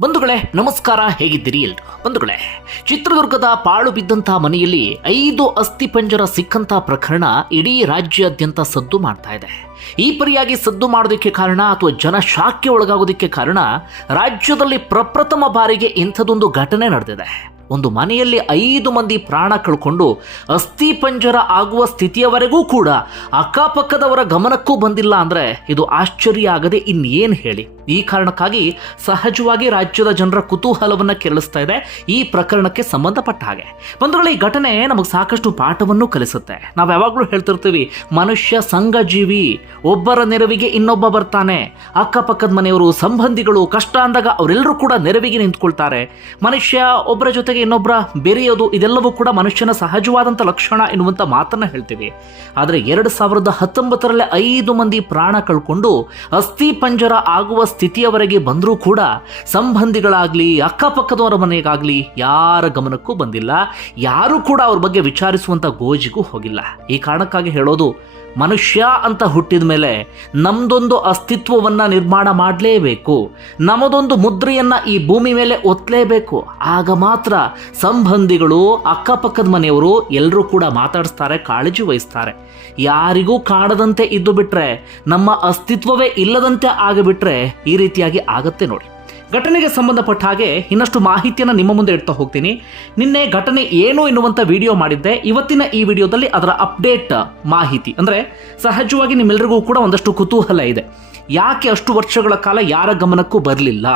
ಬಂಧುಗಳೇ, ನಮಸ್ಕಾರ, ಹೇಗಿದ್ದೀರಿ ಎಲ್ರು? ಬಂಧುಗಳೇ, ಚಿತ್ರದುರ್ಗದ ಪಾಳು ಬಿದ್ದಂತಹ ಮನೆಯಲ್ಲಿ ಐದು ಅಸ್ಥಿಪಂಜರ ಸಿಕ್ಕಂತ ಪ್ರಕರಣ ಇಡೀ ರಾಜ್ಯಾದ್ಯಂತ ಸದ್ದು ಮಾಡ್ತಾ ಇದೆ. ಈ ಪರಿಯಾಗಿ ಸದ್ದು ಮಾಡೋದಕ್ಕೆ ಕಾರಣ ಅಥವಾ ಜನ ಶಾಖೆ ಒಳಗಾಗೋದಕ್ಕೆ ಕಾರಣ ರಾಜ್ಯದಲ್ಲಿ ಪ್ರಪ್ರಥಮ ಬಾರಿಗೆ ಇಂಥದೊಂದು ಘಟನೆ ನಡೆದಿದೆ. ಒಂದು ಮನೆಯಲ್ಲಿ ಐದು ಮಂದಿ ಪ್ರಾಣ ಕಳ್ಕೊಂಡು ಅಸ್ಥಿಪಂಜರ ಆಗುವ ಸ್ಥಿತಿಯವರೆಗೂ ಕೂಡ ಅಕ್ಕಪಕ್ಕದವರ ಗಮನಕ್ಕೂ ಬಂದಿಲ್ಲ ಅಂದರೆ ಇದು ಆಶ್ಚರ್ಯ ಆಗದೆ ಇನ್ನೇನು ಹೇಳಿ. ಈ ಕಾರಣಕ್ಕಾಗಿ ಸಹಜವಾಗಿ ರಾಜ್ಯದ ಜನರ ಕುತೂಹಲವನ್ನು ಕೆರಳಿಸ್ತಾ ಇದೆ ಈ ಪ್ರಕರಣಕ್ಕೆ ಸಂಬಂಧಪಟ್ಟ ಹಾಗೆ. ಬಂಧುಗಳ, ಈ ಘಟನೆ ನಮಗೆ ಸಾಕಷ್ಟು ಪಾಠವನ್ನು ಕಲಿಸುತ್ತೆ. ನಾವು ಯಾವಾಗಲೂ ಹೇಳ್ತಿರ್ತೀವಿ, ಮನುಷ್ಯ ಸಂಘಜೀವಿ, ಒಬ್ಬರ ನೆರವಿಗೆ ಇನ್ನೊಬ್ಬ ಬರ್ತಾನೆ. ಅಕ್ಕಪಕ್ಕದ ಮನೆಯವರು, ಸಂಬಂಧಿಗಳು, ಕಷ್ಟ ಅಂದಾಗ ಅವರೆಲ್ಲರೂ ಕೂಡ ನೆರವಿಗೆ ನಿಂತ್ಕೊಳ್ತಾರೆ. ಮನುಷ್ಯ ಒಬ್ಬರ ಜೊತೆಗೆ ಇನ್ನೊಬ್ಬರ ಬೆರೆಯೋದು ಇದೆಲ್ಲವೂ ಕೂಡ ಮನುಷ್ಯನ ಸಹಜವಾದಂಥ ಲಕ್ಷಣ ಎನ್ನುವಂಥ ಮಾತನ್ನು ಹೇಳ್ತೀವಿ. ಆದರೆ ಎರಡು ಸಾವಿರದ ಹತ್ತೊಂಬತ್ತರಲ್ಲಿ ಐದು ಮಂದಿ ಪ್ರಾಣ ಕಳ್ಕೊಂಡು ಅಸ್ಥಿ ಪಂಜರ ಆಗುವ ಸ್ಥಿತಿಯವರೆಗೆ ಬಂದರೂ ಕೂಡ ಸಂಬಂಧಿಗಳಾಗಲಿ ಅಕ್ಕಪಕ್ಕದವರ ಮನೆಗಾಗಲಿ ಯಾರ ಗಮನಕ್ಕೂ ಬಂದಿಲ್ಲ. ಯಾರೂ ಕೂಡ ಅವ್ರ ಬಗ್ಗೆ ವಿಚಾರಿಸುವಂಥ ಗೋಜಿಗೂ ಹೋಗಿಲ್ಲ. ಈ ಕಾರಣಕ್ಕಾಗಿ ಹೇಳೋದು ಮನುಷ್ಯ ಅಂತ ಹುಟ್ಟಿದ ಮೇಲೆ ನಮ್ದೊಂದು ಅಸ್ತಿತ್ವವನ್ನು ನಿರ್ಮಾಣ ಮಾಡಲೇಬೇಕು. ನಮ್ಮದೊಂದು ಮುದ್ರೆಯನ್ನು ಈ ಭೂಮಿ ಮೇಲೆ ಒತ್ತಲೇಬೇಕು ಆಗ ಮಾತ್ರ ಸಂಬಂಧಿಗಳು, ಅಕ್ಕಪಕ್ಕದ ಮನೆಯವರು ಎಲ್ಲರೂ ಕೂಡ ಮಾತಾಡಿಸ್ತಾರೆ, ಕಾಳಜಿ ವಹಿಸ್ತಾರೆ. ಯಾರಿಗೂ ಕಾಣದಂತೆ ಇದ್ದು ಬಿಟ್ಟರೆ ನಮ್ಮ ಅಸ್ತಿತ್ವವೇ ಇಲ್ಲದಂತೆ ಆಗಿಬಿಟ್ರೆ ಈ ರೀತಿಯಾಗಿ ಆಗತ್ತೆ ನೋಡಿ. ಘಟನೆಗೆ ಸಂಬಂಧಪಟ್ಟ ಹಾಗೆ ಇನ್ನಷ್ಟು ಮಾಹಿತಿಯನ್ನು ನಿಮ್ಮ ಮುಂದೆ ಇಡ್ತಾ ಹೋಗ್ತೀನಿ. ನಿನ್ನೆ ಘಟನೆ ಏನು ಎನ್ನುವಂಥ ವಿಡಿಯೋ ಮಾಡಿದ್ದೆ. ಇವತ್ತಿನ ಈ ವಿಡಿಯೋದಲ್ಲಿ ಅದರ ಅಪ್ಡೇಟ್ ಮಾಹಿತಿ. ಅಂದರೆ ಸಹಜವಾಗಿ ನಿಮ್ಮೆಲ್ಲರಿಗೂ ಕೂಡ ಒಂದಷ್ಟು ಕುತೂಹಲ ಇದೆ. ಯಾಕೆ ಅಷ್ಟು ವರ್ಷಗಳ ಕಾಲ ಯಾರ ಗಮನಕ್ಕೂ ಬರಲಿಲ್ಲ?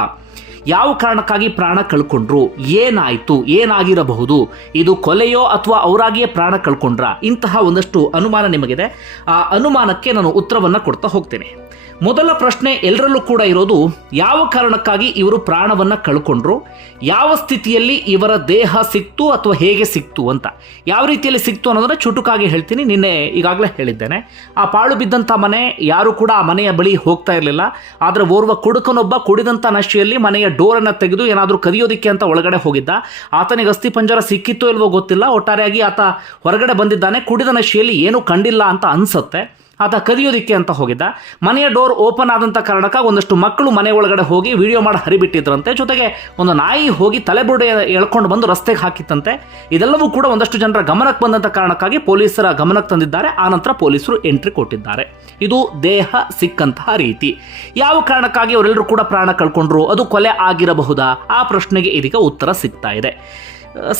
ಯಾವ ಕಾರಣಕ್ಕಾಗಿ ಪ್ರಾಣ ಕಳ್ಕೊಂಡ್ರು? ಏನಾಯ್ತು? ಏನಾಗಿರಬಹುದು? ಇದು ಕೊಲೆಯೋ ಅಥವಾ ಅವರಾಗಿಯೇ ಪ್ರಾಣ ಕಳ್ಕೊಂಡ್ರ? ಇಂತಹ ಒಂದಷ್ಟು ಅನುಮಾನ ನಿಮಗಿದೆ. ಆ ಅನುಮಾನಕ್ಕೆ ನಾನು ಉತ್ತರವನ್ನ ಕೊಡ್ತಾ ಹೋಗ್ತೇನೆ. ಮೊದಲ ಪ್ರಶ್ನೆ ಎಲ್ಲರಲ್ಲೂ ಕೂಡ ಇರೋದು, ಯಾವ ಕಾರಣಕ್ಕಾಗಿ ಇವರು ಪ್ರಾಣವನ್ನ ಕಳ್ಕೊಂಡ್ರು? ಯಾವ ಸ್ಥಿತಿಯಲ್ಲಿ ಇವರ ದೇಹ ಸಿಕ್ತು ಅಥವಾ ಹೇಗೆ ಸಿಕ್ತು ಅಂತ. ಯಾವ ರೀತಿಯಲ್ಲಿ ಸಿಕ್ತು ಅನ್ನೋದನ್ನ ಚುಟುಕಾಗಿ ಹೇಳ್ತೀನಿ. ನಿನ್ನೆ ಈಗಾಗಲೇ ಹೇಳಿದ್ದೇನೆ. ಆ ಪಾಳು ಬಿದ್ದಂಥ ಮನೆ ಯಾರು ಕೂಡ ಆ ಮನೆಯ ಬಳಿ ಹೋಗ್ತಾ ಇರಲಿಲ್ಲ. ಆದರೆ ಓರ್ವ ಕುಡುಕನೊಬ್ಬ ಕುಡಿದಂಥ ನಶೆಯಲ್ಲಿ ಮನೆಯ ಡೋರನ್ನು ತೆಗೆದು ಏನಾದರೂ ಕದಿಯೋದಿಕ್ಕೆ ಅಂತ ಒಳಗಡೆ ಹೋಗಿದ್ದ. ಆತನಿಗೆ ಅಸ್ಥಿ ಪಂಜರ ಸಿಕ್ಕಿತ್ತೋ ಇಲ್ವೋ ಗೊತ್ತಿಲ್ಲ. ಒಟ್ಟಾರೆಯಾಗಿ ಆತ ಹೊರಗಡೆ ಬಂದಿದ್ದಾನೆ. ಕುಡಿದ ನಶೆಯಲ್ಲಿ ಏನೂ ಕಂಡಿಲ್ಲ ಅಂತ ಅನ್ಸುತ್ತೆ. ಆತ ಕದಿಯೋದಿಕ್ಕೆ ಅಂತ ಹೋಗಿದ್ದ. ಮನೆಯ ಡೋರ್ ಓಪನ್ ಆದಂಥ ಕಾರಣಕ್ಕಾಗಿ ಒಂದಷ್ಟು ಮಕ್ಕಳು ಮನೆ ಒಳಗಡೆ ಹೋಗಿ ವಿಡಿಯೋ ಮಾಡಿ ಹರಿಬಿಟ್ಟಿದ್ರಂತೆ. ಜೊತೆಗೆ ಒಂದು ನಾಯಿ ಹೋಗಿ ತಲೆಬುಡೆ ಎಳ್ಕೊಂಡು ಬಂದು ರಸ್ತೆಗೆ ಹಾಕಿತ್ತಂತೆ. ಇದೆಲ್ಲವೂ ಕೂಡ ಒಂದಷ್ಟು ಜನರ ಗಮನಕ್ಕೆ ಬಂದಂಥ ಕಾರಣಕ್ಕಾಗಿ ಪೊಲೀಸರ ಗಮನಕ್ಕೆ ತಂದಿದ್ದಾರೆ. ಆನಂತರ ಪೊಲೀಸರು ಎಂಟ್ರಿ ಕೊಟ್ಟಿದ್ದಾರೆ. ಇದು ದೇಹ ಸಿಕ್ಕಂತಹ ರೀತಿ. ಯಾವ ಕಾರಣಕ್ಕಾಗಿ ಅವರೆಲ್ಲರೂ ಕೂಡ ಪ್ರಾಣ ಕಳ್ಕೊಂಡ್ರು? ಅದು ಕೊಲೆ ಆಗಿರಬಹುದಾ? ಆ ಪ್ರಶ್ನೆಗೆ ಇದೀಗ ಉತ್ತರ ಸಿಗ್ತಾ ಇದೆ.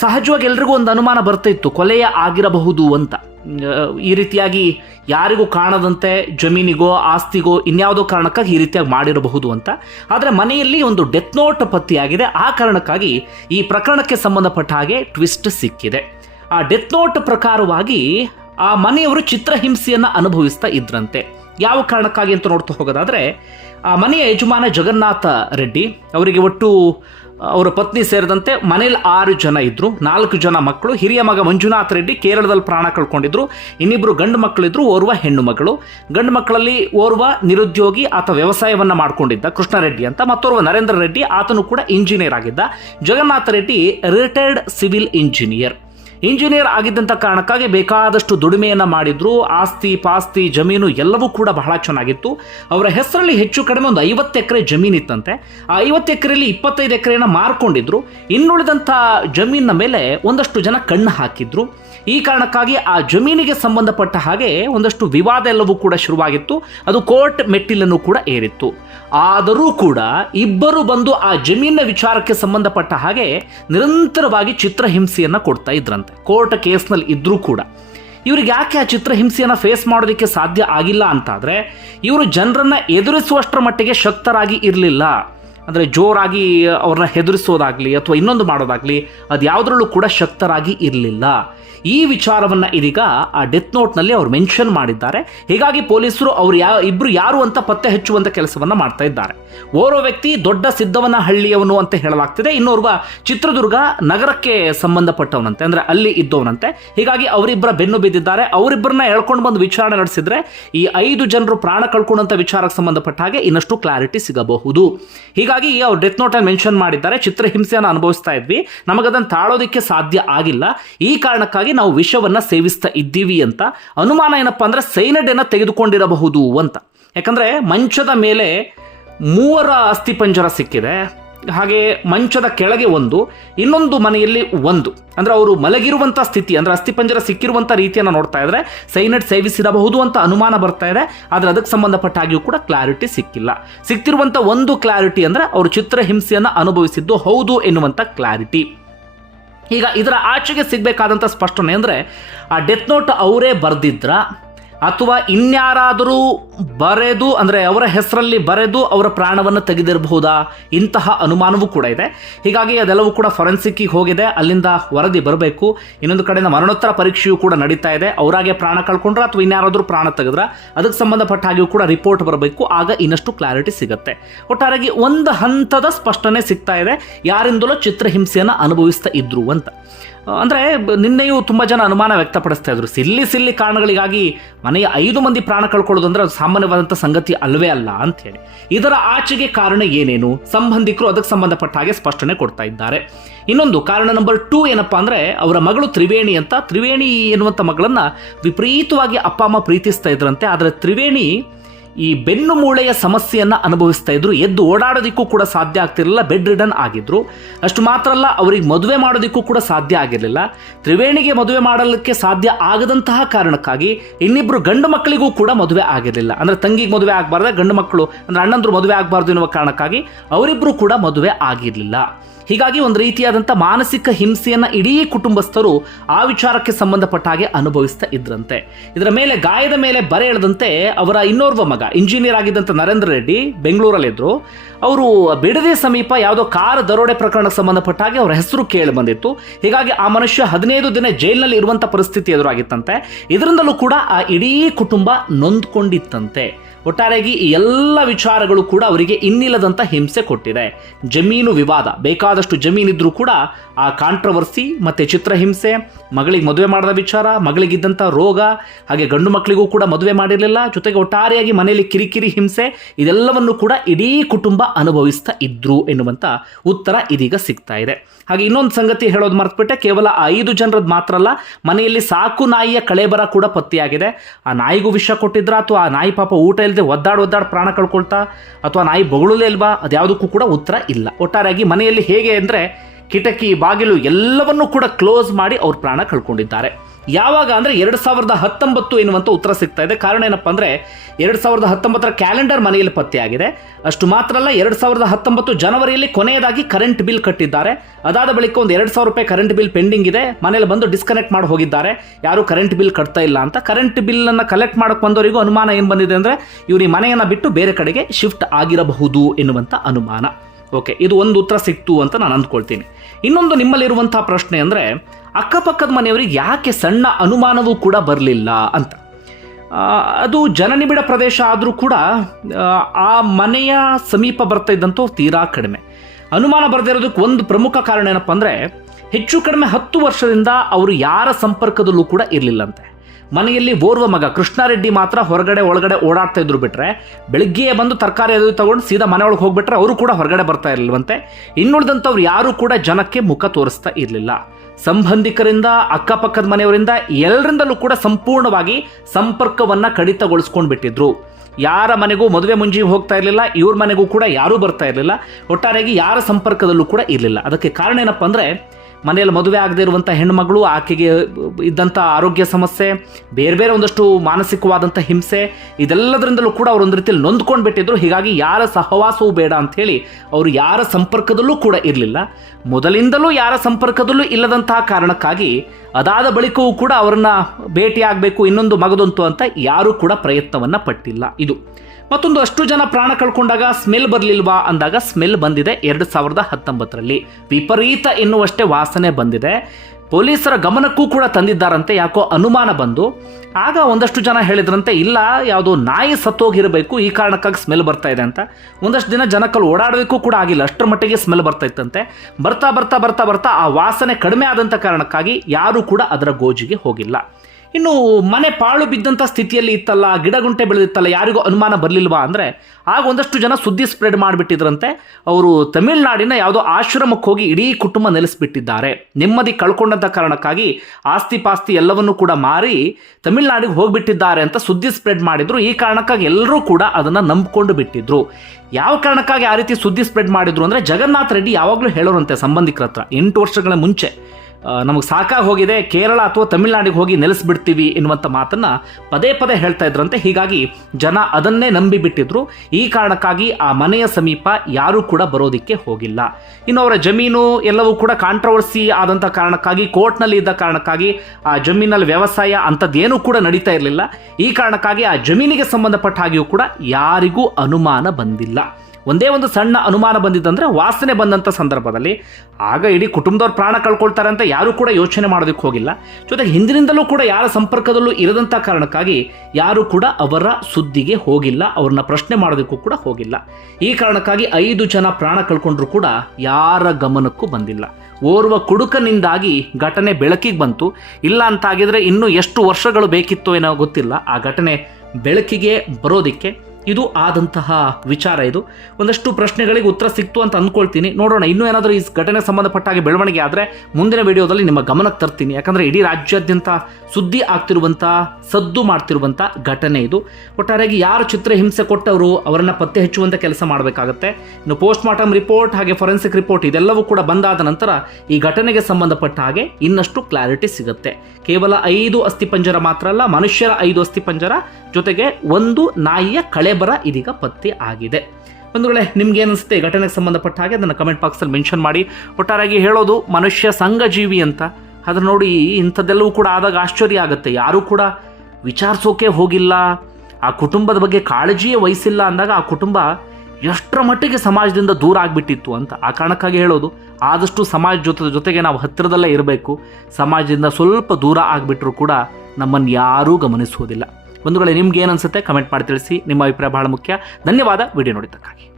ಸಹಜವಾಗಿ ಎಲ್ರಿಗೂ ಒಂದು ಅನುಮಾನ ಬರ್ತಾ ಇತ್ತು, ಕೊಲೆಯ ಆಗಿರಬಹುದು ಅಂತ. ಈ ರೀತಿಯಾಗಿ ಯಾರಿಗೂ ಕಾಣದಂತೆ ಜಮೀನಿಗೋ, ಆಸ್ತಿಗೋ ಇನ್ಯಾವುದೋ ಕಾರಣಕ್ಕಾಗಿ ಈ ರೀತಿಯಾಗಿ ಮಾಡಿರಬಹುದು ಅಂತ. ಆದರೆ ಮನೆಯಲ್ಲಿ ಒಂದು ಡೆತ್ ನೋಟ್ ಪತ್ತೆಯಾಗಿದೆ. ಆ ಕಾರಣಕ್ಕಾಗಿ ಈ ಪ್ರಕರಣಕ್ಕೆ ಸಂಬಂಧಪಟ್ಟ ಹಾಗೆ ಟ್ವಿಸ್ಟ್ ಸಿಕ್ಕಿದೆ. ಆ ಡೆತ್ ನೋಟ್ ಪ್ರಕಾರವಾಗಿ ಆ ಮನೆಯವರು ಚಿತ್ರಹಿಂಸೆಯನ್ನು ಅನುಭವಿಸ್ತಾ ಇದ್ರಂತೆ. ಯಾವ ಕಾರಣಕ್ಕಾಗಿ ಅಂತ ನೋಡ್ತಾ ಹೋಗೋದಾದರೆ, ಆ ಮನೆಯ ಯಜಮಾನ ಜಗನ್ನಾಥ ರೆಡ್ಡಿ, ಅವರಿಗೆ ಒಟ್ಟು ಅವರ ಪತ್ನಿ ಸೇರಿದಂತೆ ಮನೇಲಿ ಆರು ಜನ ಇದ್ರು. ನಾಲ್ಕು ಜನ ಮಕ್ಕಳು. ಹಿರಿಯ ಮಗ ಮಂಜುನಾಥ್ ರೆಡ್ಡಿ ಕೇರಳದಲ್ಲಿ ಪ್ರಾಣ ಕಳ್ಕೊಂಡಿದ್ರು. ಇನ್ನಿಬ್ರು ಗಂಡು ಮಕ್ಕಳಿದ್ರು, ಓರ್ವ ಹೆಣ್ಣು ಮಗಳು. ಗಂಡು ಮಕ್ಕಳಲ್ಲಿ ಓರ್ವ ನಿರುದ್ಯೋಗಿ ಆತ ವ್ಯವಸಾಯವನ್ನ ಮಾಡಿಕೊಂಡಿದ್ದ ಕೃಷ್ಣ ರೆಡ್ಡಿ ಅಂತ. ಮತ್ತೋರ್ವ ನರೇಂದ್ರ ರೆಡ್ಡಿ, ಆತನು ಕೂಡ ಇಂಜಿನಿಯರ್ ಆಗಿದ್ದ. Jagannatha Reddy retired civil engineer engineer ಆಗಿದ್ದಂಥ ಕಾರಣಕ್ಕಾಗಿ ಬೇಕಾದಷ್ಟು ದುಡಿಮೆಯನ್ನು ಮಾಡಿದ್ರು. ಆಸ್ತಿ ಪಾಸ್ತಿ ಜಮೀನು ಎಲ್ಲವೂ ಕೂಡ ಬಹಳ ಚೆನ್ನಾಗಿತ್ತು. ಅವರ ಹೆಸರಲ್ಲಿ ಹೆಚ್ಚು ಕಡಿಮೆ ಒಂದು ಐವತ್ತು ಎಕರೆ ಜಮೀನಿತ್ತಂತೆ ಆ ಐವತ್ತು ಎಕರೆಯಲ್ಲಿ ಇಪ್ಪತ್ತೈದು ಎಕರೆಯನ್ನು ಮಾರ್ಕೊಂಡಿದ್ರು. ಇನ್ನುಳಿದಂಥ ಜಮೀನಿನ ಮೇಲೆ ಒಂದಷ್ಟು ಜನ ಕಣ್ಣು ಹಾಕಿದ್ರು. ಈ ಕಾರಣಕ್ಕಾಗಿ ಆ ಜಮೀನಿಗೆ ಸಂಬಂಧಪಟ್ಟ ಹಾಗೆ ಒಂದಷ್ಟು ವಿವಾದ ಎಲ್ಲವೂ ಕೂಡ ಶುರುವಾಗಿತ್ತು. ಅದು ಕೋರ್ಟ್ ಮೆಟ್ಟಿಲನ್ನು ಕೂಡ ಏರಿತ್ತು. ಆದರೂ ಕೂಡ ಇಬ್ಬರು ಬಂದು ಆ ಜಮೀನಿನ ವಿಚಾರಕ್ಕೆ ಸಂಬಂಧಪಟ್ಟ ಹಾಗೆ ನಿರಂತರವಾಗಿ ಚಿತ್ರಹಿಂಸೆಯನ್ನ ಕೊಡ್ತಾ ಇದ್ರಂತೆ. ಕೋರ್ಟ್ ಕೇಸ್ನಲ್ಲಿ ಇದ್ದರೂ ಕೂಡ ಇವ್ರಿಗೆ ಯಾಕೆ ಆ ಚಿತ್ರಹಿಂಸೆಯನ್ನು ಫೇಸ್ ಮಾಡೋದಕ್ಕೆ ಸಾಧ್ಯ ಆಗಿಲ್ಲ ಅಂತಾದರೆ ಇವರು ಜನರನ್ನು ಎದುರಿಸುವಷ್ಟರ ಮಟ್ಟಿಗೆ ಶಕ್ತರಾಗಿ ಇರಲಿಲ್ಲ. ಅಂದರೆ ಜೋರಾಗಿ ಅವ್ರನ್ನ ಹೆದರಿಸೋದಾಗಲಿ ಅಥವಾ ಇನ್ನೊಂದು ಮಾಡೋದಾಗಲಿ ಅದು ಯಾವುದರಲ್ಲೂ ಕೂಡ ಶಕ್ತರಾಗಿ ಇರಲಿಲ್ಲ. ಈ ವಿಚಾರವನ್ನು ಇದೀಗ ಆ ಡೆತ್ ನೋಟ್ನಲ್ಲಿ ಅವರು ಮೆನ್ಷನ್ ಮಾಡಿದ್ದಾರೆ. ಹೀಗಾಗಿ ಪೊಲೀಸರು ಅವರು ಯಾ ಇಬ್ಬರು ಯಾರು ಅಂತ ಪತ್ತೆ ಹಚ್ಚುವಂಥ ಕೆಲಸವನ್ನು ಮಾಡ್ತಾ ಇದ್ದಾರೆ. ಓರ್ವ ವ್ಯಕ್ತಿ ದೊಡ್ಡ ಸಿದ್ದವನ ಹಳ್ಳಿಯವನು ಅಂತ ಹೇಳಲಾಗ್ತಿದೆ. ಇನ್ನೋರ್ವ ಚಿತ್ರದುರ್ಗ ನಗರಕ್ಕೆ ಸಂಬಂಧಪಟ್ಟವನಂತೆ, ಅಂದರೆ ಅಲ್ಲಿ ಇದ್ದವನಂತೆ. ಹೀಗಾಗಿ ಅವರಿಬ್ಬರ ಬೆನ್ನು ಬಿದ್ದಿದ್ದಾರೆ. ಅವರಿಬ್ಬರನ್ನ ಎಳ್ಕೊಂಡು ಬಂದು ವಿಚಾರಣೆ ನಡೆಸಿದ್ರೆ ಈ ಐದು ಜನರು ಪ್ರಾಣ ಕಳ್ಕೊಂಡಂಥ ವಿಚಾರಕ್ಕೆ ಸಂಬಂಧಪಟ್ಟ ಹಾಗೆ ಇನ್ನಷ್ಟು ಕ್ಲಾರಿಟಿ ಸಿಗಬಹುದು. ಹೀಗಾಗಿ ಅವ್ರು ಡೆತ್ ನೋಟ್ ಅಲ್ಲಿ ಮೆನ್ಷನ್ ಮಾಡಿದ್ದಾರೆ. ಚಿತ್ರಹಿಂಸೆಯನ್ನು ಅನುಭವಿಸ್ತಾ ಇದ್ವಿ. ನಮಗದನ್ನು ತಾಳೋದಕ್ಕೆ ಸಾಧ್ಯ ಆಗಿಲ್ಲ. ಈ ಕಾರಣಕ್ಕಾಗಿ ನಾವು ವಿಷವನ್ನ ಸೇವಿಸ್ತಾ ಇದ್ದೀವಿ ಅಂತ. ಅನುಮಾನ ಏನಪ್ಪಾ ಅಂದ್ರೆ ಸೈನಡನ್ನ ತೆಗೆದುಕೊಂಡಿರಬಹುದು ಅಂತ. ಯಾಕಂದ್ರೆ ಮಂಚದ ಮೇಲೆ ಮೂವರ ಅಸ್ಥಿಪಂಜರ ಸಿಕ್ಕಿದೆ. ಹಾಗೆ ಮಂಚದ ಕೆಳಗೆ ಒಂದು, ಇನ್ನೊಂದು ಮನೆಯಲ್ಲಿ ಒಂದು. ಅಂದ್ರೆ ಅವರು ಮಲಗಿರುವಂಥ ಸ್ಥಿತಿ, ಅಂದ್ರೆ ಅಸ್ಥಿಪಂಜರ ಸಿಕ್ಕಿರುವಂಥ ರೀತಿಯನ್ನು ನೋಡ್ತಾ ಇದ್ರೆ ಸೈನೈಡ್ ಸೇವಿಸಿರಬಹುದು ಅಂತ ಅನುಮಾನ ಬರ್ತಾ ಇದೆ, ಆದರೆ ಅದಕ್ಕೆ ಸಂಬಂಧಪಟ್ಟ ಹಾಗೆಯೂ ಕೂಡ ಕ್ಲಾರಿಟಿ ಸಿಕ್ಕಿಲ್ಲ. ಸಿಕ್ತಿರುವಂಥ ಒಂದು ಕ್ಲಾರಿಟಿ ಅಂದ್ರೆ ಅವರು ಚಿತ್ರಹಿಂಸೆಯನ್ನು ಅನುಭವಿಸಿದ್ದು ಹೌದು ಎನ್ನುವಂಥ ಕ್ಲಾರಿಟಿ ಈಗ ಇದರ ಆಚೆಗೆ ಸಿಗಬೇಕಾದಂಥ ಸ್ಪಷ್ಟನೆ ಅಂದರೆ, ಆ ಡೆತ್ ನೋಟ್ ಅವರೇ ಬರೆದಿದ್ರ ಅಥವಾ ಇನ್ಯಾರಾದರೂ ಬರೆದು, ಅಂದರೆ ಅವರ ಹೆಸರಲ್ಲಿ ಬರೆದು ಅವರ ಪ್ರಾಣವನ್ನು ತೆಗೆದಿರಬಹುದಾ? ಇಂತಹ ಅನುಮಾನವೂ ಕೂಡ ಇದೆ. ಹೀಗಾಗಿ ಅದೆಲ್ಲವೂ ಕೂಡ ಫೊರೆನ್ಸಿಕ್ಕಿಗೆ ಹೋಗಿದೆ. ಅಲ್ಲಿಂದ ವರದಿ ಬರಬೇಕು. ಇನ್ನೊಂದು ಕಡೆಯಿಂದ ಮರಣೋತ್ತರ ಪರೀಕ್ಷೆಯೂ ಕೂಡ ನಡೀತಾ ಇದೆ. ಅವರಾಗೆ ಪ್ರಾಣ ಕಳ್ಕೊಂಡ್ರ ಅಥವಾ ಇನ್ಯಾರಾದರೂ ಪ್ರಾಣ ತೆಗೆದ್ರ? ಅದಕ್ಕೆ ಸಂಬಂಧಪಟ್ಟ ಹಾಗೆಯೂ ಕೂಡ ರಿಪೋರ್ಟ್ ಬರಬೇಕು. ಆಗ ಇನ್ನಷ್ಟು ಕ್ಲಾರಿಟಿ ಸಿಗುತ್ತೆ. ಒಟ್ಟಾರೆಯಾಗಿ ಒಂದು ಹಂತದ ಸ್ಪಷ್ಟನೆ ಸಿಗ್ತಾ ಇದೆ. ಯಾರಿಂದಲೋ ಚಿತ್ರಹಿಂಸೆಯನ್ನು ಅನುಭವಿಸ್ತಾ ಇದ್ರು ಅಂತ. ಅಂದರೆ ನಿನ್ನೆಯೂ ತುಂಬ ಜನ ಅನುಮಾನ ವ್ಯಕ್ತಪಡಿಸ್ತಾ ಇದ್ರು. ಸಿಲ್ಲಿ ಸಿಲ್ಲಿ ಕಾರಣಗಳಿಗಾಗಿ ಮನೆಯ ಐದು ಮಂದಿ ಪ್ರಾಣ ಕಳ್ಕೊಳ್ಳೋದು ಅಂದರೆ ಅದು ಸಾಮಾನ್ಯವಾದಂಥ ಸಂಗತಿ ಅಲ್ವೇ ಅಲ್ಲ ಅಂಥೇಳಿ ಇದರ ಆಚೆಗೆ ಕಾರಣ ಏನೇನು? ಸಂಬಂಧಿಕರು ಅದಕ್ಕೆ ಸಂಬಂಧಪಟ್ಟ ಹಾಗೆ ಸ್ಪಷ್ಟನೆ ಕೊಡ್ತಾ ಇದ್ದಾರೆ. ಇನ್ನೊಂದು ಕಾರಣ ನಂಬರ್ ಟೂ ಏನಪ್ಪಾ ಅಂದರೆ ಅವರ ಮಗಳು ತ್ರಿವೇಣಿ ಅಂತ. ತ್ರಿವೇಣಿ ಎನ್ನುವಂಥ ಮಗಳನ್ನು ವಿಪರೀತವಾಗಿ ಅಪ್ಪ, ಅಮ್ಮ ಪ್ರೀತಿಸ್ತಾ ಇದ್ರಂತೆ. ಆದರೆ ತ್ರಿವೇಣಿ ಈ ಬೆನ್ನು ಮೂಳೆಯ ಸಮಸ್ಯೆಯನ್ನು ಅನುಭವಿಸ್ತಾ ಇದ್ರು. ಎದ್ದು ಓಡಾಡೋದಿಕ್ಕೂ ಕೂಡ ಸಾಧ್ಯ ಆಗ್ತಿರಲಿಲ್ಲ, ಬೆಡ್ ರಿಡನ್ ಆಗಿದ್ರು. ಅಷ್ಟು ಮಾತ್ರ ಅಲ್ಲ, ಅವರಿಗೆ ಮದುವೆ ಮಾಡೋದಿಕ್ಕೂ ಕೂಡ ಸಾಧ್ಯ ಆಗಿರಲಿಲ್ಲ. ತ್ರಿವೇಣಿಗೆ ಮದುವೆ ಮಾಡಲಿಕ್ಕೆ ಸಾಧ್ಯ ಆಗದಂತಹ ಕಾರಣಕ್ಕಾಗಿ ಇನ್ನಿಬ್ರು ಗಂಡು ಮಕ್ಕಳಿಗೂ ಕೂಡ ಮದುವೆ ಆಗಿರಲಿಲ್ಲ. ಅಂದ್ರೆ ತಂಗಿಗೆ ಮದುವೆ ಆಗಬಾರ್ದೆ, ಗಂಡು ಮಕ್ಕಳು, ಅಂದ್ರೆ ಅಣ್ಣಂದ್ರು ಮದುವೆ ಆಗಬಾರ್ದು ಎನ್ನುವ ಕಾರಣಕ್ಕಾಗಿ ಅವರಿಬ್ರು ಕೂಡ ಮದುವೆ ಆಗಿರಲಿಲ್ಲ. ಹೀಗಾಗಿ ಒಂದು ರೀತಿಯಾದಂಥ ಮಾನಸಿಕ ಹಿಂಸೆಯನ್ನು ಇಡೀ ಕುಟುಂಬಸ್ಥರು ಆ ವಿಚಾರಕ್ಕೆ ಸಂಬಂಧಪಟ್ಟ ಹಾಗೆ ಅನುಭವಿಸ್ತಾ ಇದ್ರಂತೆ. ಇದರ ಮೇಲೆ ಗಾಯದ ಮೇಲೆ ಬರೆ ಎಳೆದಂತೆ ಅವರ ಇನ್ನೋರ್ವ ಮಗ, ಇಂಜಿನಿಯರ್ ಆಗಿದ್ದಂಥ ನರೇಂದ್ರ ರೆಡ್ಡಿ ಬೆಂಗಳೂರಲ್ಲಿದ್ದರು ಅವರು ಬಿಡದಿ ಸಮೀಪ ಯಾವುದೋ ಕಾರ್ ದರೋಡೆ ಪ್ರಕರಣಕ್ಕೆ ಸಂಬಂಧಪಟ್ಟ ಹಾಗೆ ಅವರ ಹೆಸರು ಕೇಳಿ ಬಂದಿತ್ತು. ಹೀಗಾಗಿ ಆ ಮನುಷ್ಯ ಹದಿನೈದು ದಿನ ಜೈಲಿನಲ್ಲಿ ಇರುವಂಥ ಪರಿಸ್ಥಿತಿ ಎದುರಾಗಿತ್ತಂತೆ. ಇದರಿಂದಲೂ ಕೂಡ ಆ ಇಡೀ ಕುಟುಂಬ ನೊಂದ್ಕೊಂಡಿತ್ತಂತೆ. ಒಟ್ಟಾರೆಯಾಗಿ ಈ ಎಲ್ಲ ವಿಚಾರಗಳು ಕೂಡ ಅವರಿಗೆ ಇನ್ನಿಲ್ಲದಂಥ ಹಿಂಸೆ ಕೊಟ್ಟಿದೆ. ಜಮೀನು ವಿವಾದ, ಬೇಕಾದಷ್ಟು ಜಮೀನಿದ್ರೂ ಕೂಡ ಆ ಕಾಂಟ್ರವರ್ಸಿ ಮತ್ತೆ ಚಿತ್ರಹಿಂಸೆ, ಮಗಳಿಗೆ ಮದುವೆ ಮಾಡಿದ ವಿಚಾರ ಮಗಳಿಗಿದ್ದಂಥ ರೋಗ, ಹಾಗೆ ಗಂಡು ಮಕ್ಕಳಿಗೂ ಕೂಡ ಮದುವೆ ಮಾಡಿರಲಿಲ್ಲ, ಜೊತೆಗೆ ಒಟ್ಟಾರೆಯಾಗಿ ಮನೆಯಲ್ಲಿ ಕಿರಿಕಿರಿ ಹಿಂಸೆ, ಇದೆಲ್ಲವನ್ನು ಕೂಡ ಇಡೀ ಕುಟುಂಬ ಅನುಭವಿಸ್ತಾ ಇದ್ರು ಎನ್ನುವಂಥ ಉತ್ತರ ಇದೀಗ ಸಿಗ್ತಾ ಇದೆ. ಹಾಗೆ ಇನ್ನೊಂದು ಸಂಗತಿ ಹೇಳೋದು ಮರ್ತ್ಬಿಟ್ಟೆ, ಕೇವಲ ಐದು ಜನರದ್ದು ಮಾತ್ರ ಅಲ್ಲ ಮನೆಯಲ್ಲಿ ಸಾಕು ನಾಯಿಯ ಕಳೆಬರ ಕೂಡ ಪತ್ತೆಯಾಗಿದೆ. ಆ ನಾಯಿಗೂ ವಿಷ ಕೊಟ್ಟಿದ್ರ ಅಥವಾ ಆ ನಾಯಿ ಪಾಪ ಊಟ ಇಲ್ಲದೆ ಒದ್ದಾಡ್ ಒದ್ದಾಡ್ ಪ್ರಾಣ ಕಳ್ಕೊಳ್ತಾ ಅಥವಾ ನಾಯಿ ಬೊಗಳಲೇ ಇಲ್ವಾ ಅದ್ಯಾವುದಕ್ಕೂ ಕೂಡ ಉತ್ತರ ಇಲ್ಲ. ಒಟ್ಟಾರೆಯಾಗಿ ಮನೆಯಲ್ಲಿ ಹೇಗೆ ಅಂದರೆ ಕಿಟಕಿ, ಬಾಗಿಲು ಎಲ್ಲವನ್ನೂ ಕೂಡ ಕ್ಲೋಸ್ ಮಾಡಿ ಅವ್ರ ಪ್ರಾಣ ಕಳ್ಕೊಂಡಿದ್ದಾರೆ. ಯಾವಾಗ ಅಂದರೆ ಎರಡು ಸಾವಿರದ ಹತ್ತೊಂಬತ್ತು ಎನ್ನುವಂಥ ಉತ್ತರ ಸಿಗ್ತಾ ಇದೆ. ಕಾರಣ ಏನಪ್ಪ ಅಂದರೆ ಎರಡು ಸಾವಿರದ ಹತ್ತೊಂಬತ್ತರ ಕ್ಯಾಲೆಂಡರ್ ಮನೆಯಲ್ಲಿ ಪತ್ತೆಯಾಗಿದೆ ಅಷ್ಟು ಮಾತ್ರ ಅಲ್ಲ, ಎರಡು ಸಾವಿರದ ಹತ್ತೊಂಬತ್ತು ಜನವರಿಯಲ್ಲಿ ಕೊನೆಯದಾಗಿ ಕರೆಂಟ್ ಬಿಲ್ ಕಟ್ಟಿದ್ದಾರೆ. ಅದಾದ ಬಳಿಕ ಒಂದು ಎರಡು ಸಾವಿರ ರೂಪಾಯಿ ಕರೆಂಟ್ ಬಿಲ್ ಪೆಂಡಿಂಗ್ ಇದೆ. ಮನೇಲಿ ಬಂದು ಡಿಸ್ಕನೆಕ್ಟ್ ಮಾಡಿ ಹೋಗಿದ್ದಾರೆ. ಯಾರು ಕರೆಂಟ್ ಬಿಲ್ ಕಟ್ತಾ ಇಲ್ಲ ಅಂತ. ಕರೆಂಟ್ ಬಿಲ್ಲನ್ನು ಕಲೆಕ್ಟ್ ಮಾಡಕ್ಕೆ ಬಂದವರಿಗೂ ಅನುಮಾನ ಏನು ಬಂದಿದೆ ಅಂದರೆ ಇವರು ಈ ಮನೆಯನ್ನು ಬಿಟ್ಟು ಬೇರೆ ಕಡೆಗೆ ಶಿಫ್ಟ್ ಆಗಿರಬಹುದು ಎನ್ನುವಂಥ ಅನುಮಾನ. ಓಕೆ ಇದು ಒಂದು ಉತ್ತರ ಸಿಕ್ತು ಅಂತ ನಾನು ಅಂದ್ಕೊಳ್ತೀನಿ. ಇನ್ನೊಂದು ನಿಮ್ಮಲ್ಲಿರುವಂಥ ಪ್ರಶ್ನೆ ಅಂದರೆ ಅಕ್ಕಪಕ್ಕದ ಮನೆಯವರಿಗೆ ಯಾಕೆ ಸಣ್ಣ ಅನುಮಾನವೂ ಕೂಡ ಬರಲಿಲ್ಲ ಅಂತ. ಅದು ಜನನಿಬಿಡ ಪ್ರದೇಶ ಆದರೂ ಕೂಡ ಆ, ಮನೆಯ ಸಮೀಪ ಬರ್ತಾ ಇದ್ದಂತೂ ತೀರಾ ಕಡಿಮೆ. ಅನುಮಾನ ಬರೆದಿರೋದಕ್ಕೆ ಒಂದು ಪ್ರಮುಖ ಕಾರಣ ಏನಪ್ಪ ಅಂದರೆ ಹೆಚ್ಚು ಕಡಿಮೆ ಹತ್ತು ವರ್ಷದಿಂದ ಅವರು ಯಾರ ಸಂಪರ್ಕದಲ್ಲೂ ಕೂಡ ಇರಲಿಲ್ಲಂತೆ. ಮನೆಯಲ್ಲಿ ಓರ್ವ ಮಗ ಕೃಷ್ಣಾರೆಡ್ಡಿ ಮಾತ್ರ ಹೊರಗಡೆ ಒಳಗಡೆ ಓಡಾಡ್ತಾ ಇದ್ರು ಬಿಟ್ಟರೆ ಬೆಳಗ್ಗೆ ಬಂದು ತರಕಾರಿ ಅದು ತಗೊಂಡು ಸೀದಾ ಮನೆಯೊಳಗೆ ಹೋಗ್ಬಿಟ್ರೆ ಅವರು ಕೂಡ ಹೊರಗಡೆ ಬರ್ತಾ ಇರಲಿಲ್ವಂತೆ. ಇನ್ನುಳಿದಂಥವ್ರು ಯಾರು ಕೂಡ ಜನಕ್ಕೆ ಮುಖ ತೋರಿಸ್ತಾ ಇರಲಿಲ್ಲ. ಸಂಬಂಧಿಕರಿಂದ, ಅಕ್ಕಪಕ್ಕದ ಮನೆಯವರಿಂದ ಎಲ್ಲರಿಂದಲೂ ಕೂಡ ಸಂಪೂರ್ಣವಾಗಿ ಸಂಪರ್ಕವನ್ನು ಕಡಿತಗೊಳಿಸ್ಕೊಂಡು ಬಿಟ್ಟಿದ್ರು ಯಾರ ಮನೆಗೂ ಮದುವೆ ಮುಂಜಿ ಹೋಗ್ತಾ ಇರಲಿಲ್ಲ, ಇವ್ರ ಮನೆಗೂ ಕೂಡ ಯಾರೂ ಬರ್ತಾ ಇರಲಿಲ್ಲ. ಒಟ್ಟಾರೆಯಾಗಿ ಯಾರ ಸಂಪರ್ಕದಲ್ಲೂ ಕೂಡ ಇರಲಿಲ್ಲ. ಅದಕ್ಕೆ ಕಾರಣ ಏನಪ್ಪ ಅಂದರೆ ಮನೆಯಲ್ಲಿ ಮದುವೆ ಆಗದೇ ಇರುವಂಥ ಹೆಣ್ಮಗಳು, ಆಕೆಗೆ ಇದ್ದಂಥ ಆರೋಗ್ಯ ಸಮಸ್ಯೆ, ಬೇರೆ ಬೇರೆ ಒಂದಷ್ಟು ಮಾನಸಿಕವಾದಂಥ ಹಿಂಸೆ, ಇದೆಲ್ಲದರಿಂದಲೂ ಕೂಡ ಅವರು ಒಂದು ರೀತಿಯಲ್ಲಿ ನೊಂದ್ಕೊಂಡು ಬಿಟ್ಟಿದ್ರು ಹೀಗಾಗಿ ಯಾರ ಸಹವಾಸವೂ ಬೇಡ ಅಂಥೇಳಿ ಅವರು ಯಾರ ಸಂಪರ್ಕದಲ್ಲೂ ಕೂಡ ಇರಲಿಲ್ಲ. ಮೊದಲಿಂದಲೂ ಯಾರ ಸಂಪರ್ಕದಲ್ಲೂ ಇಲ್ಲದಂತಹ ಕಾರಣಕ್ಕಾಗಿ ಅದಾದ ಬಳಿಕವೂ ಕೂಡ ಅವರನ್ನ ಭೇಟಿಯಾಗಬೇಕು ಇನ್ನೊಂದು ಮಗದಂತು ಅಂತ ಯಾರೂ ಕೂಡ ಪ್ರಯತ್ನವನ್ನ ಪಟ್ಟಿಲ್ಲ. ಇದು ಮತ್ತೊಂದು ಅಷ್ಟು ಜನ ಪ್ರಾಣ ಕಳ್ಕೊಂಡಾಗ ಸ್ಮೆಲ್ ಬರಲಿಲ್ವಾ ಅಂದಾಗ ಸ್ಮೆಲ್ ಬಂದಿದೆ ಎರಡು ಸಾವಿರದ ಹತ್ತೊಂಬತ್ತರಲ್ಲಿ. ವಿಪರೀತ ಎನ್ನುವಷ್ಟೇ ವಾಸನೆ ಬಂದಿದೆ. ಪೊಲೀಸರ ಗಮನಕ್ಕೂ ಕೂಡ ತಂದಿದ್ದಾರಂತೆ, ಯಾಕೋ ಅನುಮಾನ ಬಂದು. ಆಗ ಒಂದಷ್ಟು ಜನ ಹೇಳಿದ್ರಂತೆ, ಇಲ್ಲ, ಯಾವುದೋ ನಾಯಿ ಸತ್ತೋಗಿರಬೇಕು, ಈ ಕಾರಣಕ್ಕಾಗಿ ಸ್ಮೆಲ್ ಬರ್ತಾ ಇದೆ ಅಂತ. ಒಂದಷ್ಟು ದಿನ ಜನಕ್ಕಲ್ಲಿ ಓಡಾಡೋದಕ್ಕೂ ಕೂಡ ಆಗಿಲ್ಲ, ಅಷ್ಟರ ಮಟ್ಟಿಗೆ ಸ್ಮೆಲ್ ಬರ್ತಾ ಇತ್ತಂತೆ. ಬರ್ತಾ ಬರ್ತಾ ಬರ್ತಾ ಬರ್ತಾ ಆ ವಾಸನೆ ಕಡಿಮೆ ಆದಂಥ ಕಾರಣಕ್ಕಾಗಿ ಯಾರೂ ಕೂಡ ಅದರ ಗೋಜಿಗೆ ಹೋಗಿಲ್ಲ. ಇನ್ನು ಮನೆ ಪಾಳು ಬಿದ್ದಂಥ ಸ್ಥಿತಿಯಲ್ಲಿ ಇತ್ತಲ್ಲ, ಗಿಡಗುಂಟೆ ಬೆಳೆದಿತ್ತಲ್ಲ, ಯಾರಿಗೂ ಅನುಮಾನ ಬರಲಿಲ್ವಾ ಅಂದರೆ ಆಗ ಒಂದಷ್ಟು ಜನ ಸುದ್ದಿ ಸ್ಪ್ರೆಡ್ ಮಾಡಿಬಿಟ್ಟಿದ್ರಂತೆ. ಅವರು ತಮಿಳುನಾಡಿನ ಯಾವುದೋ ಆಶ್ರಮಕ್ಕೆ ಹೋಗಿ ಇಡೀ ಕುಟುಂಬ ನೆಲೆಸಿಬಿಟ್ಟಿದ್ದಾರೆ. ನೆಮ್ಮದಿ ಕಳ್ಕೊಂಡಂಥ ಕಾರಣಕ್ಕಾಗಿ ಆಸ್ತಿ ಪಾಸ್ತಿ ಎಲ್ಲವನ್ನೂ ಕೂಡ ಮಾರಿ ತಮಿಳುನಾಡಿಗೆ ಹೋಗಿಬಿಟ್ಟಿದ್ದಾರೆ ಅಂತ ಸುದ್ದಿ ಸ್ಪ್ರೆಡ್ ಮಾಡಿದ್ರು. ಈ ಕಾರಣಕ್ಕಾಗಿ ಎಲ್ಲರೂ ಕೂಡ ಅದನ್ನು ನಂಬ್ಕೊಂಡು ಬಿಟ್ಟಿದ್ರು. ಯಾವ ಕಾರಣಕ್ಕಾಗಿ ಆ ರೀತಿ ಸುದ್ದಿ ಸ್ಪ್ರೆಡ್ ಮಾಡಿದ್ರು ಅಂದರೆ ಜಗನ್ನಾಥ ರೆಡ್ಡಿ ಯಾವಾಗಲೂ ಹೇಳೋರಂತೆ ಸಂಬಂಧಿಕರ ಹತ್ರ. ಎಂಟು ವರ್ಷಗಳ ಮುಂಚೆ ನಮಗೆ ಸಾಕಾಗಿ ಹೋಗಿದೆ, ಕೇರಳ ಅಥವಾ ತಮಿಳುನಾಡಿಗೆ ಹೋಗಿ ನೆಲೆಸ್ಬಿಡ್ತೀವಿ ಎನ್ನುವಂಥ ಮಾತನ್ನು ಪದೇ ಪದೇ ಹೇಳ್ತಾ ಇದ್ರಂತೆ ಹೀಗಾಗಿ ಜನ ಅದನ್ನೇ ನಂಬಿ ಬಿಟ್ಟಿದ್ರು. ಈ ಕಾರಣಕ್ಕಾಗಿ ಆ ಮನೆಯ ಸಮೀಪ ಯಾರೂ ಕೂಡ ಬರೋದಕ್ಕೆ ಹೋಗಿಲ್ಲ. ಇನ್ನು ಅವರ ಜಮೀನು ಎಲ್ಲವೂ ಕೂಡ ಕಾಂಟ್ರವರ್ಸಿ ಆದಂಥ ಕಾರಣಕ್ಕಾಗಿ, ಕೋರ್ಟ್ನಲ್ಲಿ ಇದ್ದ ಕಾರಣಕ್ಕಾಗಿ ಆ ಜಮೀನಲ್ಲಿ ವ್ಯವಸಾಯ ಅಂಥದ್ದೇನೂ ಕೂಡ ನಡೀತಾ ಇರಲಿಲ್ಲ. ಈ ಕಾರಣಕ್ಕಾಗಿ ಆ ಜಮೀನಿಗೆ ಸಂಬಂಧಪಟ್ಟ ಹಾಗೆಯೂ ಕೂಡ ಯಾರಿಗೂ ಅನುಮಾನ ಬಂದಿಲ್ಲ. ಒಂದೇ ಒಂದು ಸಣ್ಣ ಅನುಮಾನ ಬಂದಿದ್ದಂದ್ರೆ ವಾಸನೆ ಬಂದಂಥ ಸಂದರ್ಭದಲ್ಲಿ. ಆಗ ಇಡೀ ಕುಟುಂಬದವ್ರು ಪ್ರಾಣ ಕಳ್ಕೊಳ್ತಾರೆ ಅಂತ ಯಾರೂ ಕೂಡ ಯೋಚನೆ ಮಾಡೋದಕ್ಕೆ ಹೋಗಿಲ್ಲ. ಜೊತೆಗೆ ಹಿಂದಿನಿಂದಲೂ ಕೂಡ ಯಾರ ಸಂಪರ್ಕದಲ್ಲೂ ಇರದಂಥ ಕಾರಣಕ್ಕಾಗಿ ಯಾರೂ ಕೂಡ ಅವರ ಸುದ್ದಿಗೆ ಹೋಗಿಲ್ಲ, ಅವ್ರನ್ನ ಪ್ರಶ್ನೆ ಮಾಡೋದಕ್ಕೂ ಕೂಡ ಹೋಗಿಲ್ಲ. ಈ ಕಾರಣಕ್ಕಾಗಿ ಐದು ಜನ ಪ್ರಾಣ ಕಳ್ಕೊಂಡ್ರು ಕೂಡ ಯಾರ ಗಮನಕ್ಕೂ ಬಂದಿಲ್ಲ. ಓರ್ವ ಕುಡುಕನಿಂದಾಗಿ ಘಟನೆ ಬೆಳಕಿಗೆ ಬಂತು. ಇಲ್ಲ ಅಂತಾಗಿದ್ರೆ ಇನ್ನೂ ಎಷ್ಟು ವರ್ಷಗಳು ಬೇಕಿತ್ತು ಏನೋ ಗೊತ್ತಿಲ್ಲ. ಆ ಘಟನೆ ಬೆಳಕಿಗೆ ಬರೋದಿಕ್ಕೆ ಇದು ಆದಂತಹ ವಿಚಾರ ಇದು. ಒಂದಷ್ಟು ಪ್ರಶ್ನೆಗಳಿಗೆ ಉತ್ತರ ಸಿಕ್ತು ಅಂತ ಅಂದ್ಕೊಳ್ತೀನಿ ನೋಡೋಣ, ಇನ್ನೂ ಏನಾದರೂ ಈ ಘಟನೆ ಸಂಬಂಧಪಟ್ಟ ಹಾಗೆ ಬೆಳವಣಿಗೆ ಆದರೆ ಮುಂದಿನ ವಿಡಿಯೋದಲ್ಲಿ ನಿಮ್ಮ ಗಮನಕ್ಕೆ ತರ್ತೀನಿ. ಯಾಕಂದರೆ ಇಡೀ ರಾಜ್ಯಾದ್ಯಂತ ಸುದ್ದಿ ಆಗ್ತಿರುವಂಥ ಸದ್ದು ಮಾಡ್ತಿರುವಂಥ ಘಟನೆ ಇದು. ಒಟ್ಟಾರೆಯಾಗಿ ಯಾರು ಚಿತ್ರಹಿಂಸೆ ಕೊಟ್ಟವರು ಅವರನ್ನು ಪತ್ತೆ ಹಚ್ಚುವಂಥ ಕೆಲಸ ಮಾಡಬೇಕಾಗತ್ತೆ. ಇನ್ನು ಪೋಸ್ಟ್ ಮಾರ್ಟಮ್ ರಿಪೋರ್ಟ್ ಹಾಗೆ ಫೊರೆನ್ಸಿಕ್ ರಿಪೋರ್ಟ್ ಇದೆಲ್ಲವೂ ಕೂಡ ಬಂದಾದ ನಂತರ ಈ ಘಟನೆಗೆ ಸಂಬಂಧಪಟ್ಟ ಹಾಗೆ ಇನ್ನಷ್ಟು ಕ್ಲಾರಿಟಿ ಸಿಗುತ್ತೆ. ಕೇವಲ ಐದು ಅಸ್ಥಿಪಂಜರ ಮಾತ್ರ ಅಲ್ಲ, ಮನುಷ್ಯರ ಐದು ಅಸ್ಥಿಪಂಜರ ಜೊತೆಗೆ ಒಂದು ನಾಯಿಯ ಕಳೆಬರ ಇದೀಗ ಪತ್ತೆ ಆಗಿದೆ. ಬಂಧುಗಳೇ, ನಿಮ್ಗೆ ಏನಿಸುತ್ತೆ ಘಟನೆಗೆ ಸಂಬಂಧಪಟ್ಟ ಹಾಗೆ ಅದನ್ನು ಕಮೆಂಟ್ ಬಾಕ್ಸಲ್ಲಿ ಮೆನ್ಷನ್ ಮಾಡಿ. ಒಟ್ಟಾರಾಗಿ ಹೇಳೋದು, ಮನುಷ್ಯ ಸಂಘಜೀವಿ ಅಂತ. ಅದನ್ನ ನೋಡಿ, ಇಂಥದ್ದೆಲ್ಲವೂ ಕೂಡ ಆದಾಗ ಆಶ್ಚರ್ಯ ಆಗುತ್ತೆ. ಯಾರೂ ಕೂಡ ವಿಚಾರಿಸೋಕೆ ಹೋಗಿಲ್ಲ. ಆ ಕುಟುಂಬದ ಬಗ್ಗೆ ಕಾಳಜಿಯೇ ವಹಿಸಿಲ್ಲ ಅಂದಾಗ ಆ ಕುಟುಂಬ ಎಷ್ಟರ ಮಟ್ಟಿಗೆ ಸಮಾಜದಿಂದ ದೂರ ಆಗಿಬಿಟ್ಟಿತ್ತು ಅಂತ. ಆ ಕಾರಣಕ್ಕಾಗಿ ಹೇಳೋದು, ಆದಷ್ಟು ಸಮಾಜ ಜೊತೆ, ಜೊತೆಗೆ ನಾವು ಹತ್ತಿರದಲ್ಲೇ ಇರಬೇಕು. ಸಮಾಜದಿಂದ ಸ್ವಲ್ಪ ದೂರ ಆಗಿಬಿಟ್ರೂ ಕೂಡ ನಮ್ಮನ್ನು ಯಾರೂ ಗಮನಿಸುವುದಿಲ್ಲ. ವೇಳೆ ನಿಮ್ಗೆ ಏನು ಅನ್ಸುತ್ತೆ? ಕಮೆಂಟ್ ಮಾಡಿ ತಿಳಿಸಿ. ನಿಮ್ಮ ಅಭಿಪ್ರಾಯ ಬಹಳ ಮುಖ್ಯ. ಧನ್ಯವಾದ. ವಿಡಿಯೋ ನೋಡಿದ್ದಕ್ಕಾಗಿ.